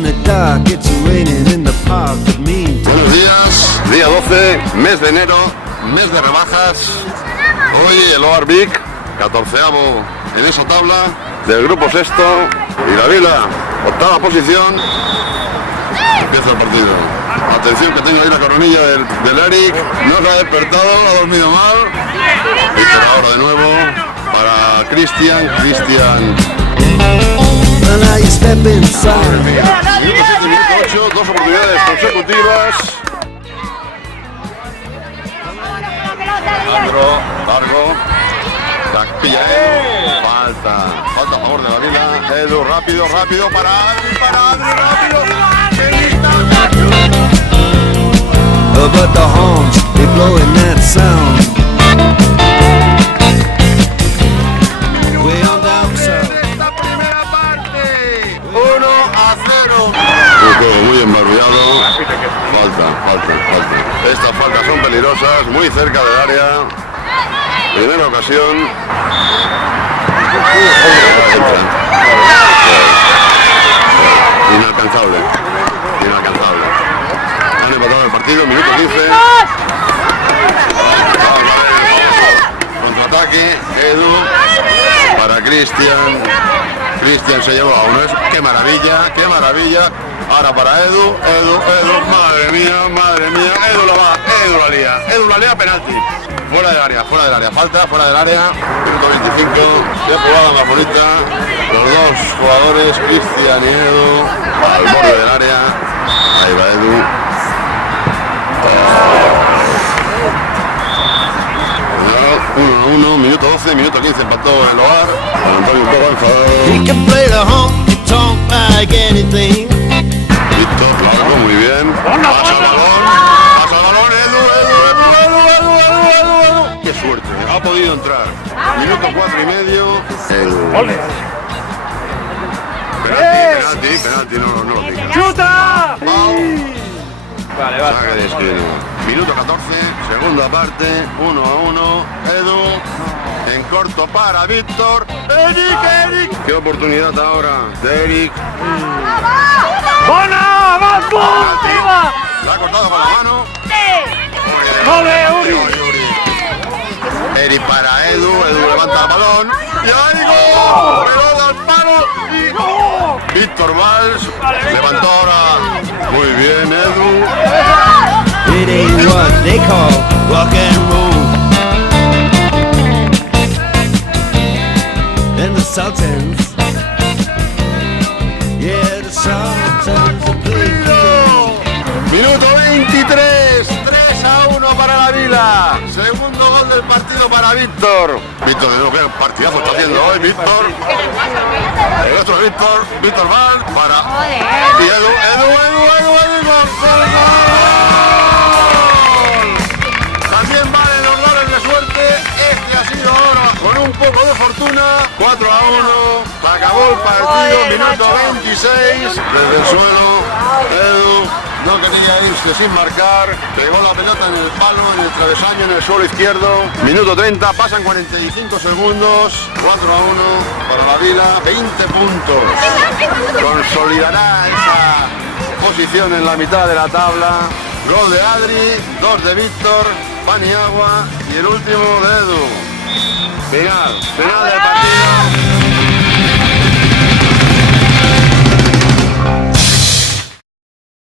in the dark, it's raining in the park. Buenos días, día 12, mes de enero, mes de rebajas. Hoy el OAR Vic, 14avo en esa tabla del grupo sexto, y la Vila, octava posición. Empieza el partido. Atención que tengo ahí la coronilla del Eric, no se ha despertado, ha dormido mal. Y por ahora de nuevo para Cristian. And now you step inside. Minuto 7, minuto 8, dos oportunidades consecutivas. Largo. La pilla falta a favor de la Vila. Edu, rápido para Adri, rápido. But the horns, they blowing that sound. Way on down south. Esta primera parte, 1-0. Un juego muy embarullado. Falta. Estas faltas son peligrosas, muy cerca del área. Primera ocasión. Inalcanzable. Han empatado el partido, minuto 15. Contraataque, Edu para Cristian. Cristian se lleva a uno. ¡Qué maravilla! Ahora para Edu. Madre mía. Edu la lía, penalti. Fuera del área. Falta, fuera del área. Minuto 25. Qué jugada más bonita. Los dos jugadores, Cristian y Edu, al borde del área. Ahí va Edu. 1-1, minuto 12, minuto 15 empató el OAR. Antonio un poco enfadado. He can play the honky tonk like anything. Víctor, largo, muy bien. Pasa el balón, Edu. Qué suerte, ha podido entrar. Minuto 4 y medio. Penalti, no lo digas. ¡Chuta! Vale. Saque de esquina. Minuto 14, segunda parte, 1-1. Edu, en corto para Víctor. Eric. Qué oportunidad ahora de Eric. ¡Bona! ¡Vamos! La ha cortado con la mano. ¡Ole, Uri! Eric para Edu levanta el balón. ¡Y ahí gol! ¡Pelota al palo! ¡Y gol! Víctor Valls levantó ahora. Muy bien, Edu. It ain't what they call rock and roll. And the Sultans, yeah, the Sultans are playing. Minuto 23, 3-1 para la Vila. Segundo gol del partido para Víctor. Víctor, de nuevo, qué partidazo está haciendo hoy, Víctor. El otro Víctor Valls para. Y Edu, gol. También valen los goles de suerte. Este ha sido ahora con un poco de fortuna. 4-1. Acabó el partido. Minuto 26. Desde el suelo. Edu no quería irse sin marcar. Pegó la pelota en el palo, en el travesaño, en el suelo izquierdo. Minuto 30. Pasan 45 segundos. 4-1 para la Vila. 20 puntos. Consolidará esa posición en la mitad de la tabla. Gol de Adri, 2 de Víctor, Paniagua y el último de Edu. Final del partido.